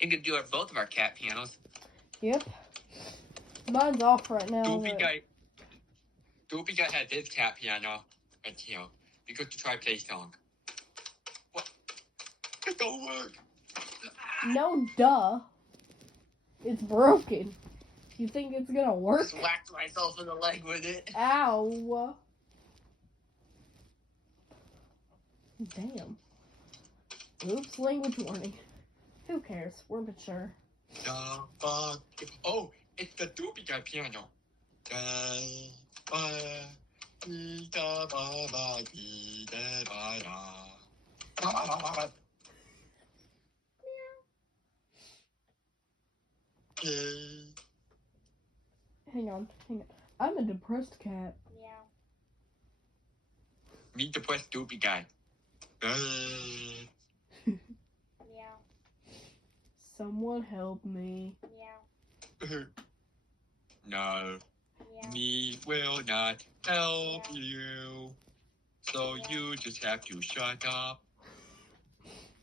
You could do both of our cat pianos. Yep. Mine's off right now. Dopey guy had his cat piano, and we could try play song. What? It don't work. No, duh. It's broken. You think it's gonna work? Just whacked myself in the leg with it. Ow. Damn. Oops, language warning. Who cares? We're mature. Oh, it's the Dopey guy piano. Hang on. I'm a depressed cat. Meow. Me depressed Dopey guy. Meow. Someone help me. Meow. No. Meow. Me will not help you. So you just have to shut up.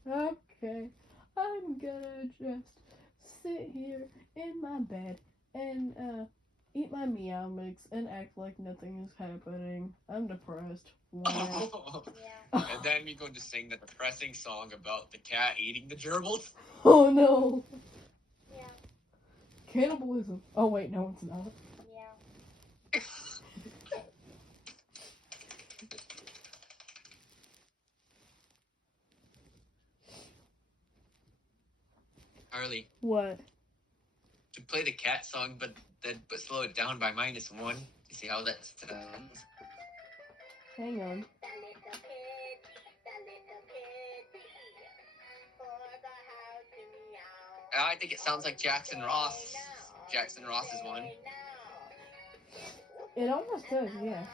Okay. I'm gonna just sit here in my bed and eat my meow mix and act like nothing is happening. I'm depressed. Wow. And then we're going to sing the depressing song about the cat eating the gerbils. Oh no. Meow. Cannibalism. Oh wait, no, it's not. Meow. Harley, What? to play the cat song, but slow it down by -1. You see how that sounds? Hang on. I think it sounds like Jackson Ross. Jackson Ross is one. It almost does, yeah.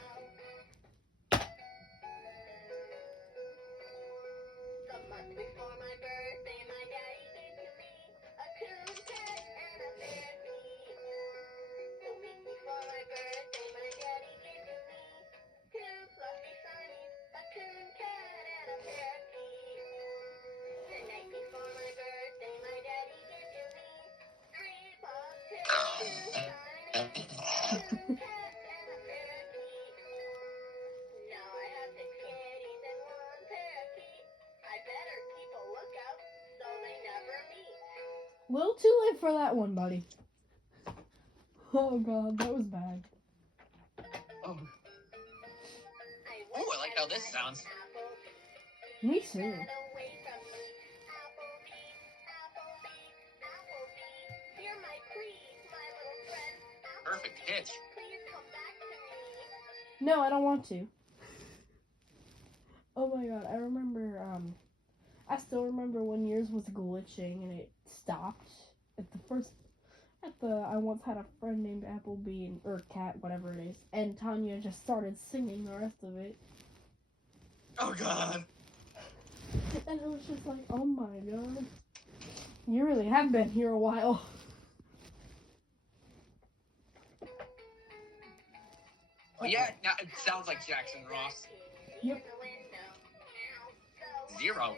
Little too late for that one, buddy. Oh god, that was bad. Oh, I like how this sounds. Me too. Perfect pitch. No, I don't want to. Oh my god, I still remember when yours was glitching and it stopped I once had a friend named Applebee, or Cat, whatever it is, and Tanya just started singing the rest of it. Oh god. And it was just like, oh my god. You really have been here a while. Oh yeah, now it sounds like Jackson Ross. Yep. 0.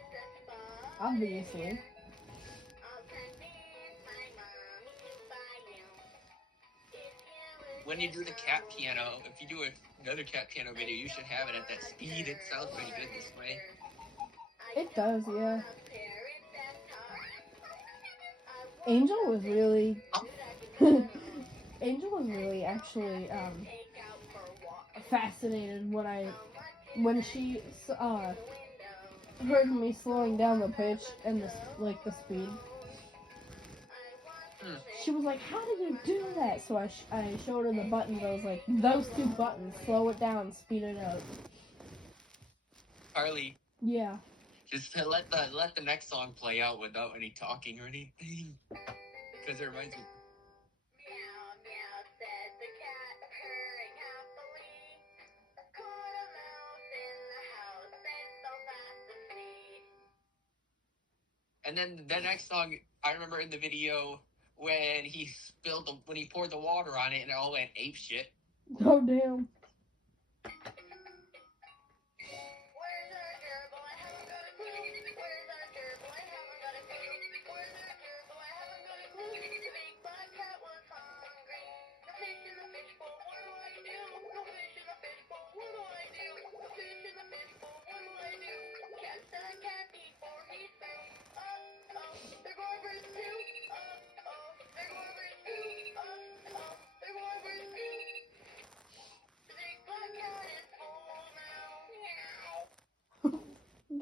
Obviously. When you do the cat piano, if you do another cat piano video, you should have it at that speed. It sounds pretty good this way. It does, yeah. Angel was really actually fascinated when she heard me slowing down the pitch and the speed. She was like, how did you do that? So I showed her the buttons. I was like, those 2 buttons, slow it down, speed it up. Harley. Yeah. Just let the next song play out without any talking or anything. Because it reminds me. Meow, meow, said the cat, purring happily. Caught a mouse in the house and fell fast asleep. And then the next song, I remember in the video when he poured the water on it and it all went ape shit. Oh damn.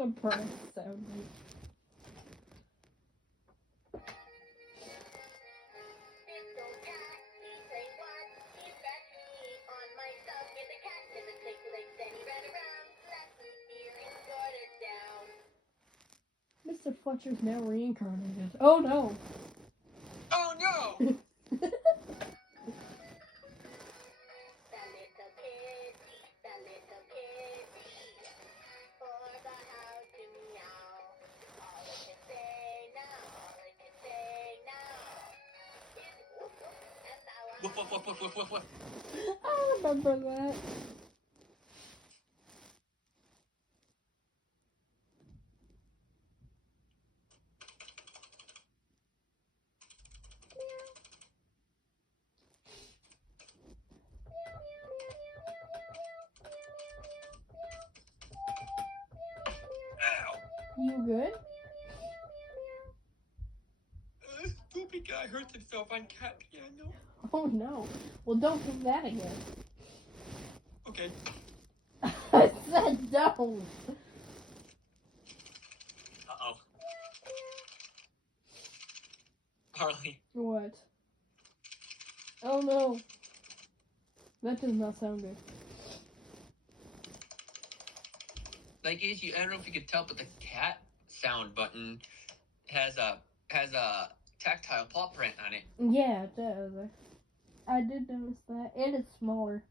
The brass sound. This old cat, he say what? He scratched me on my thumb. Get the cat to the click click, then he ran around, left me feeling sorta down. Mr. Fletcher's now reincarnated. Oh no! Oh no! That little kitty, for the house to meow. All it can say now, is woof woof and bow wow. Woof, woof, woof, woof, woof, woof, woof. I remember that. Ow! You good? Goopy guy hurt himself on cat piano. Oh no. Well, don't do that again. Okay. I said don't. Uh-oh. Harley. What? Oh no. That does not sound good. Like, I don't know if you could tell, but the cat sound button has a tactile paw print on it. Yeah, it does. I did notice that. And it's smaller.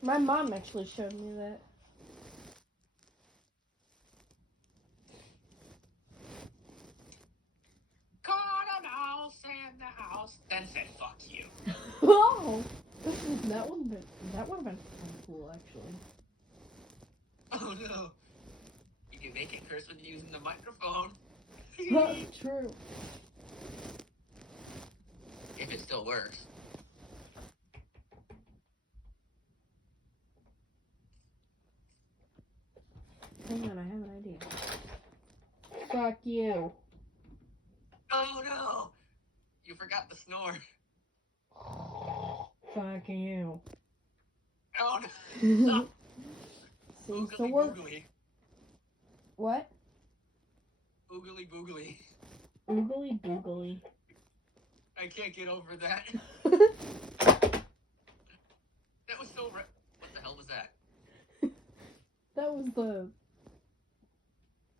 My mom actually showed me that. Caught a mouse in the house. Then said, fuck you. Oh! That would have been cool, actually. Oh no. You can make it curse when you're using the microphone. That's true. If it still works. Hang on, I have an idea. Fuck you. Oh no. You forgot the snore. Fuck you. Oh no. Seems to Boogly work. boogly. What? Boogly boogly. Oogly doogly. I can't get over that. That was so what the hell was that? That was the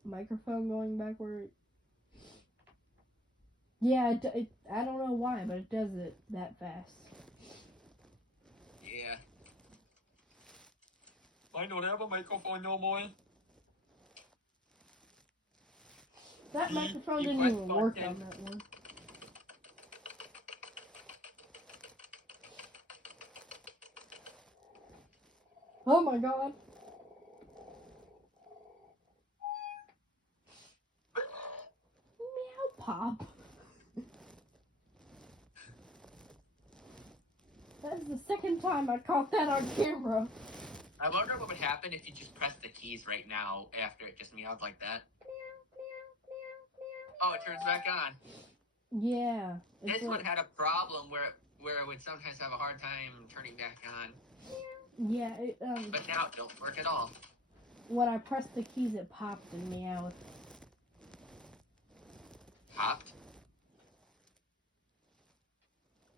microphone going backward. Yeah, I don't know why, but it does it that fast. Yeah. I don't have a microphone no more. That microphone you didn't quite even work fucking- on that one. Oh my god. Meow pop. That is the second time I caught that on camera. I wonder what would happen if you just pressed the keys right now after it just meowed like that. Oh, it turns back on. Yeah. This one had a problem where it would sometimes have a hard time turning back on. Yeah, But now it don't work at all. when I pressed the keys it popped and meowed. Popped?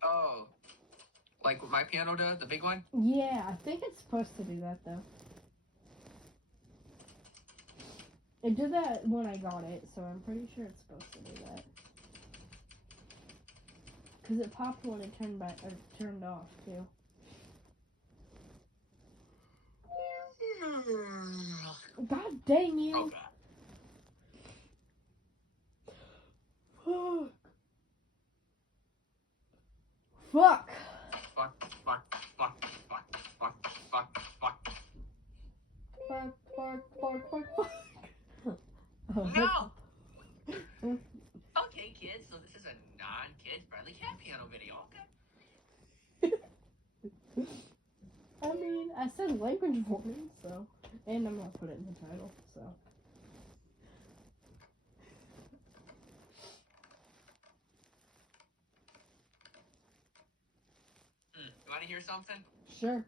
Oh. Like what my piano does, the big one? Yeah, I think it's supposed to do that though. It did that when I got it, so I'm pretty sure it's supposed to do that. Cause it popped when it turned back or turned off too. God dang you! Oh god. Fuck! Fuck, fuck, fuck, fuck, fuck, fuck, fuck. Fuck! Oh, No! Okay, kids, so this is a non-kid friendly cat piano video, okay? I mean, I said language warning, so, and I'm gonna put it in the title, so. Want to hear something? Sure.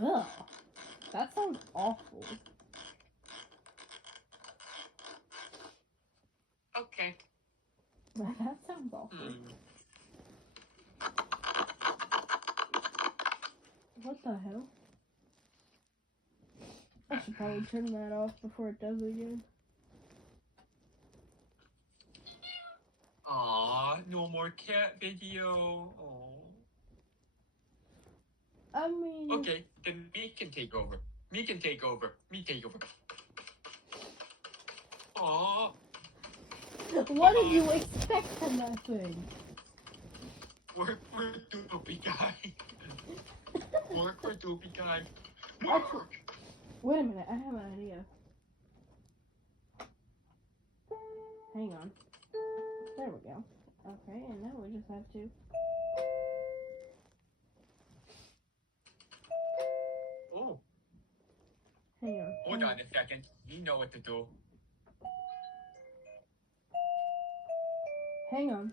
Ugh. That sounds awful. Okay. That sounds awful. What the hell? I should probably turn that off before it does it again. Aw, no more cat video. Aw. I mean... Okay, then me can take over. Me can take over. Me take over. Aw. What did you expect from that thing? Work for Doopy Guy. Work for Doopy Guy. Actually, Work! wait a minute, I have an idea. Hang on. There we go. Okay, and now we just have to... Oh, Hang on. hold on a second. You know what to do. Hang on.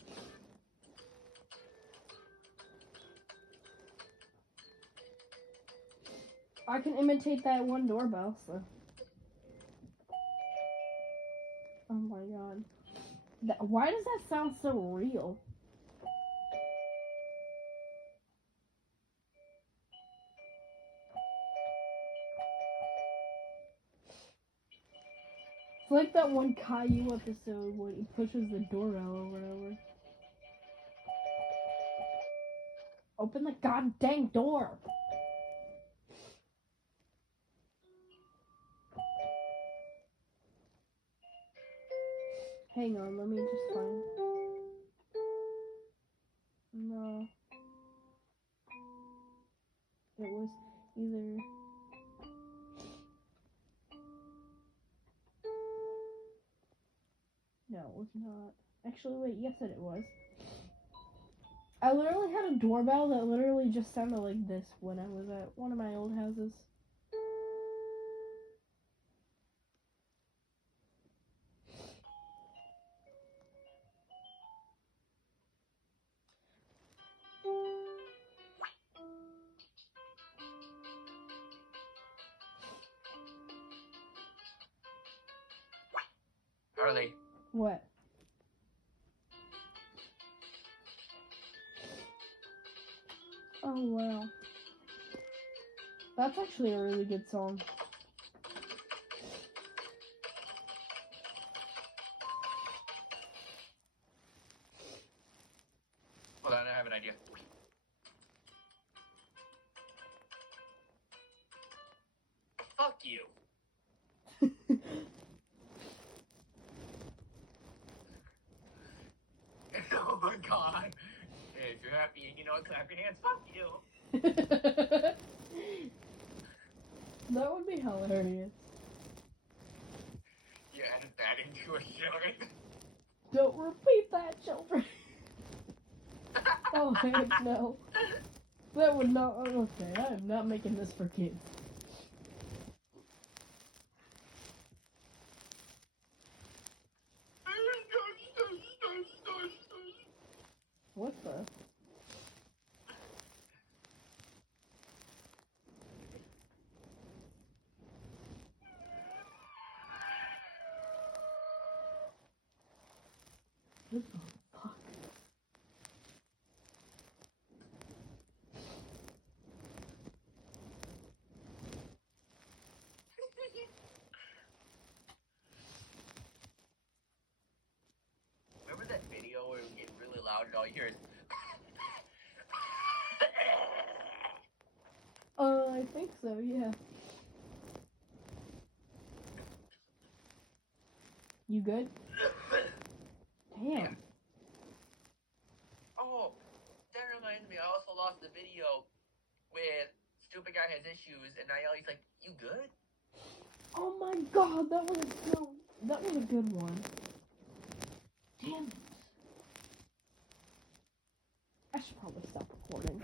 I can imitate that one doorbell, so... Oh my god. Why does that sound so real? It's like that one Caillou episode when he pushes the doorbell or whatever. Open the goddamn door! Hang on, let me just find... No. It was either... No, it was not. Actually, wait, yes it was. I literally had a doorbell that literally just sounded like this when I was at one of my old houses. Harley. What? Oh, wow. That's actually a really good song. Hold on, I have an idea. Fuck you. Oh my god. Hey, if you're happy and you know it, clap your hands. Fuck you. That would be hilarious. You added that into a shirt. Don't repeat that, children. Oh, heck no. That would not... Okay, I am not making this for kids. What the? What the fuck? Remember that video where it was getting really loud and all you hear is... I think so, yeah. You good? Damn. Oh, that reminds me, I also lost the video with Stupid Guy Has Issues, and Niallie's like, you good? Oh my god, that was a good one. Damn it. I should probably stop recording.